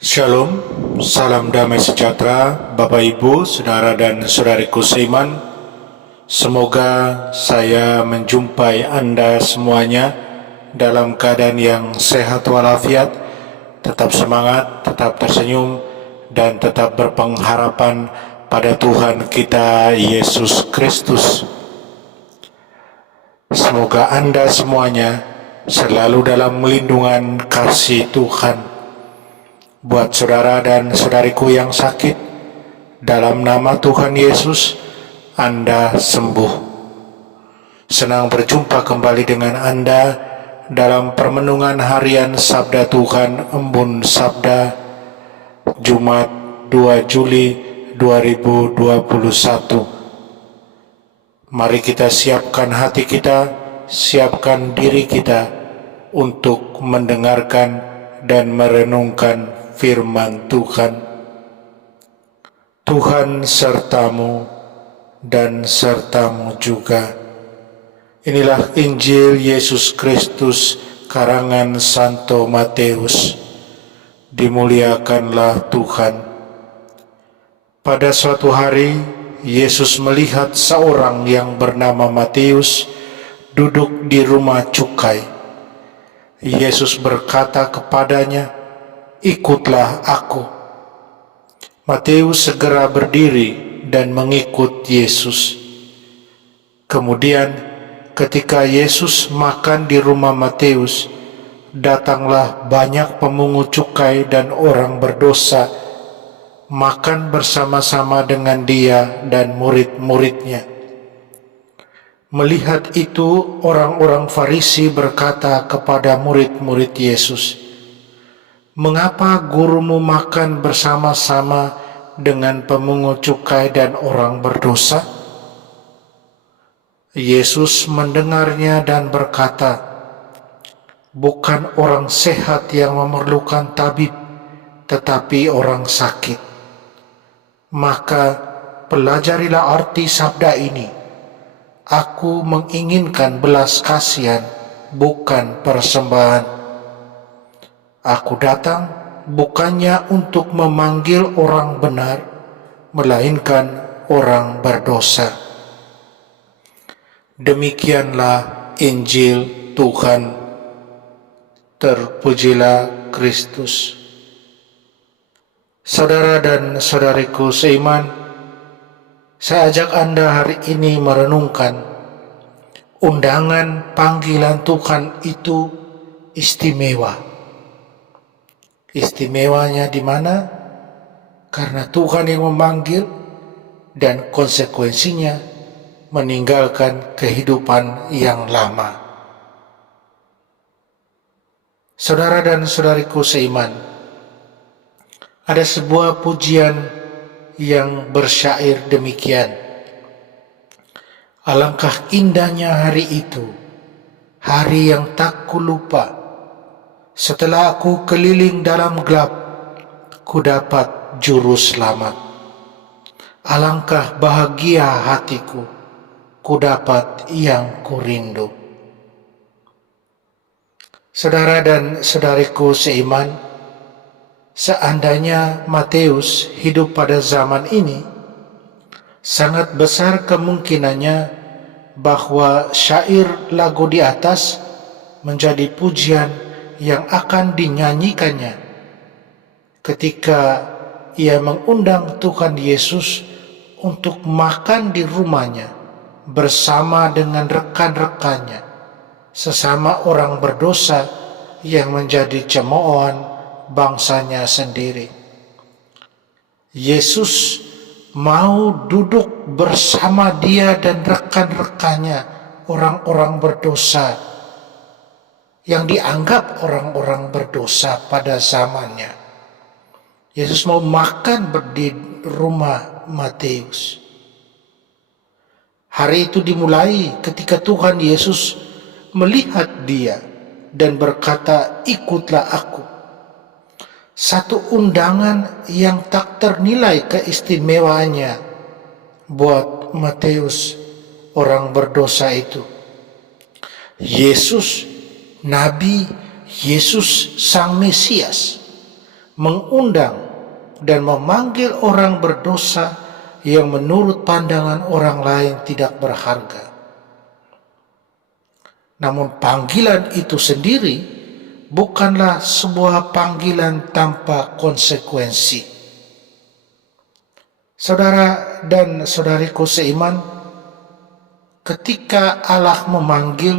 Shalom, salam damai sejahtera Bapak Ibu, Saudara dan Saudariku seiman. Semoga saya menjumpai Anda semuanya dalam keadaan yang sehat walafiat, tetap semangat, tetap tersenyum, dan tetap berpengharapan pada Tuhan kita Yesus Kristus. Semoga Anda semuanya selalu dalam lindungan kasih Tuhan. Buat saudara dan saudariku yang sakit, dalam nama Tuhan Yesus, Anda sembuh. Senang berjumpa kembali dengan Anda dalam permenungan harian Sabda Tuhan Embun Sabda, Jumat 2 Juli 2021. Mari kita siapkan hati kita, siapkan diri kita untuk mendengarkan dan merenungkan firman Tuhan. Tuhan sertamu dan sertamu juga. Inilah Injil Yesus Kristus karangan Santo Matius. Dimuliakanlah Tuhan. Pada suatu hari, Yesus melihat seorang yang bernama Matius duduk di rumah cukai. Yesus berkata kepadanya, "Ikutlah aku." Matius segera berdiri dan mengikut Yesus. Kemudian ketika Yesus makan di rumah Matius, datanglah banyak pemungut cukai dan orang berdosa makan bersama-sama dengan dia dan murid-muridnya. Melihat itu, orang-orang Farisi berkata kepada murid-murid Yesus, "Mengapa gurumu makan bersama-sama dengan pemungut cukai dan orang berdosa?" Yesus mendengarnya dan berkata, "Bukan orang sehat yang memerlukan tabib, tetapi orang sakit. Maka pelajarilah arti sabda ini, Aku menginginkan belas kasihan, bukan persembahan. Aku datang bukannya untuk memanggil orang benar, melainkan orang berdosa." Demikianlah Injil Tuhan. Terpujilah Kristus. Saudara dan saudariku seiman, saya ajak Anda hari ini merenungkan undangan panggilan Tuhan itu istimewa. Istimewanya di mana? Karena Tuhan yang memanggil dan konsekuensinya meninggalkan kehidupan yang lama. Saudara dan saudariku seiman, ada sebuah pujian yang bersyair demikian, "Alangkah indahnya hari itu, hari yang tak kulupa. Setelah aku keliling dalam gelap, ku dapat juru selamat. Alangkah bahagia hatiku, ku dapat yang ku rindu." Saudara dan saudariku seiman, seandainya Matius hidup pada zaman ini, sangat besar kemungkinannya bahwa syair lagu di atas menjadi pujian yang akan dinyanyikannya ketika ia mengundang Tuhan Yesus untuk makan di rumahnya bersama dengan rekan-rekannya, sesama orang berdosa yang menjadi cemoohan bangsanya sendiri. Yesus mau duduk bersama dia dan rekan-rekannya, orang-orang berdosa yang dianggap orang-orang berdosa pada zamannya. Yesus mau makan di rumah Matius. Hari itu dimulai ketika Tuhan Yesus melihat dia dan berkata, "Ikutlah aku." Satu undangan yang tak ternilai keistimewaannya buat Matius, orang berdosa itu. Yesus, Nabi, Yesus Sang Mesias mengundang dan memanggil orang berdosa yang menurut pandangan orang lain tidak berharga. Namun panggilan itu sendiri bukanlah sebuah panggilan tanpa konsekuensi. Saudara dan saudariku seiman, ketika Allah memanggil,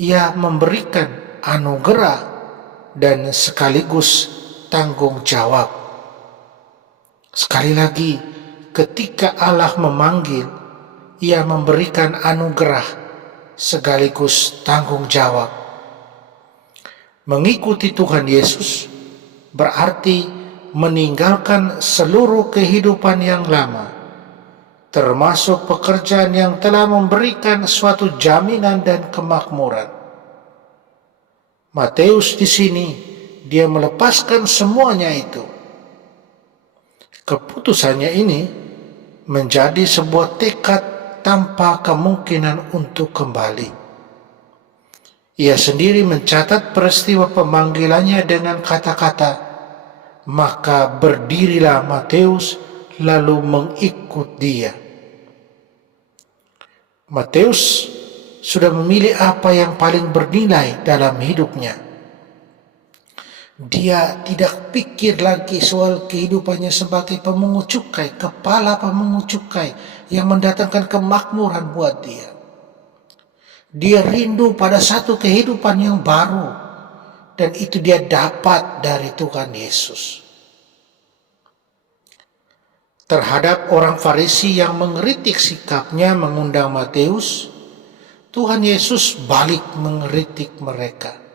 Ia memberikan anugerah dan sekaligus tanggung jawab. Sekali lagi, ketika Allah memanggil, Ia memberikan anugerah sekaligus tanggung jawab. Mengikuti Tuhan Yesus berarti meninggalkan seluruh kehidupan yang lama, termasuk pekerjaan yang telah memberikan suatu jaminan dan kemakmuran. Matius di sini dia melepaskan semuanya itu. Keputusannya ini menjadi sebuah tekad tanpa kemungkinan untuk kembali. Ia sendiri mencatat peristiwa pemanggilannya dengan kata-kata, "Maka berdirilah Matius lalu mengikut dia." Matius sudah memilih apa yang paling bernilai dalam hidupnya. Dia tidak pikir lagi soal kehidupannya sebagai pemungut cukai, kepala pemungut cukai yang mendatangkan kemakmuran buat dia. Dia rindu pada satu kehidupan yang baru, dan itu dia dapat dari Tuhan Yesus. Terhadap orang Farisi yang mengkritik sikapnya mengundang Matius, Tuhan Yesus balik mengkritik mereka.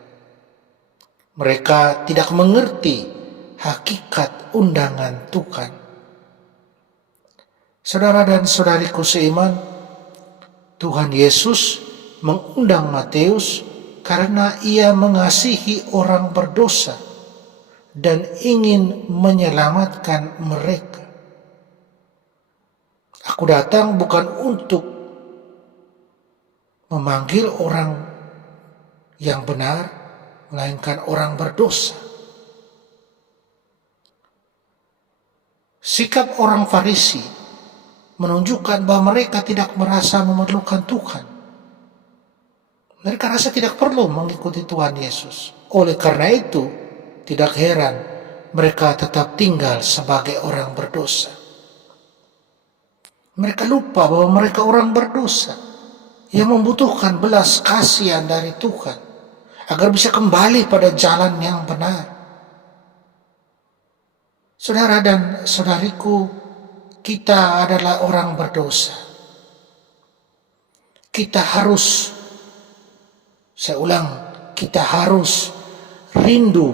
Mereka tidak mengerti hakikat undangan Tuhan. Saudara dan saudariku seiman, Tuhan Yesus mengundang Matius karena Ia mengasihi orang berdosa dan ingin menyelamatkan mereka. Aku datang bukan untuk memanggil orang yang benar, melainkan orang berdosa. Sikap orang Farisi menunjukkan bahwa mereka tidak merasa memerlukan Tuhan. Mereka rasa tidak perlu mengikuti Tuhan Yesus. Oleh karena itu, tidak heran mereka tetap tinggal sebagai orang berdosa. Mereka lupa bahwa mereka orang berdosa yang membutuhkan belas kasihan dari Tuhan agar bisa kembali pada jalan yang benar. Saudara dan saudariku, kita adalah orang berdosa. Kita harus, saya ulang, kita harus rindu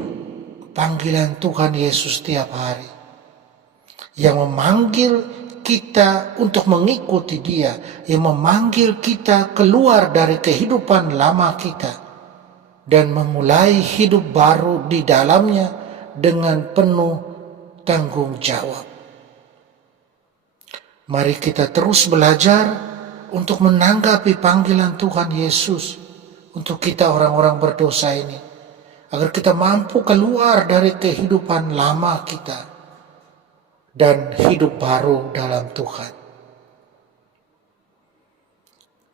panggilan Tuhan Yesus setiap hari, yang memanggil kita untuk mengikuti Dia, yang memanggil kita keluar dari kehidupan lama kita dan memulai hidup baru di dalamnya dengan penuh tanggung jawab. Mari kita terus belajar untuk menanggapi panggilan Tuhan Yesus untuk kita orang-orang berdosa ini, agar kita mampu keluar dari kehidupan lama kita dan hidup baru dalam Tuhan.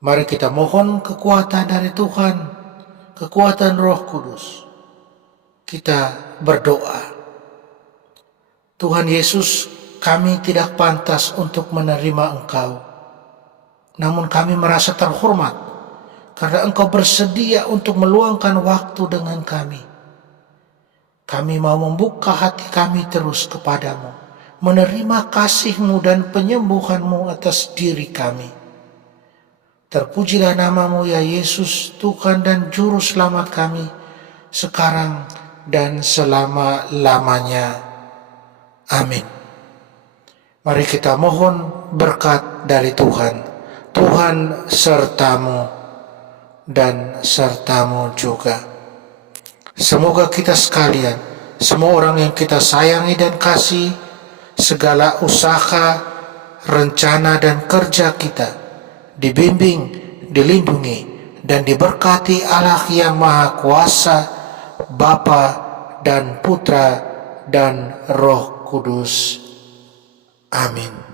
Mari kita mohon kekuatan dari Tuhan, kekuatan Roh Kudus. Kita berdoa. Tuhan Yesus, kami tidak pantas untuk menerima Engkau. Namun kami merasa terhormat karena Engkau bersedia untuk meluangkan waktu dengan kami. Kami mau membuka hati kami terus kepadamu, menerima kasih-Mu dan penyembuhan-Mu atas diri kami. Terpujilah nama-Mu ya Yesus, Tuhan dan Juru Selamat kami, sekarang dan selama-lamanya. Amin. Mari kita mohon berkat dari Tuhan. Tuhan sertamu dan sertamu juga. Semoga kita sekalian, semua orang yang kita sayangi dan kasih, segala usaha, rencana dan kerja kita dibimbing, dilindungi, dan diberkati Allah yang Maha Kuasa, Bapa dan Putra dan Roh Kudus. Amin.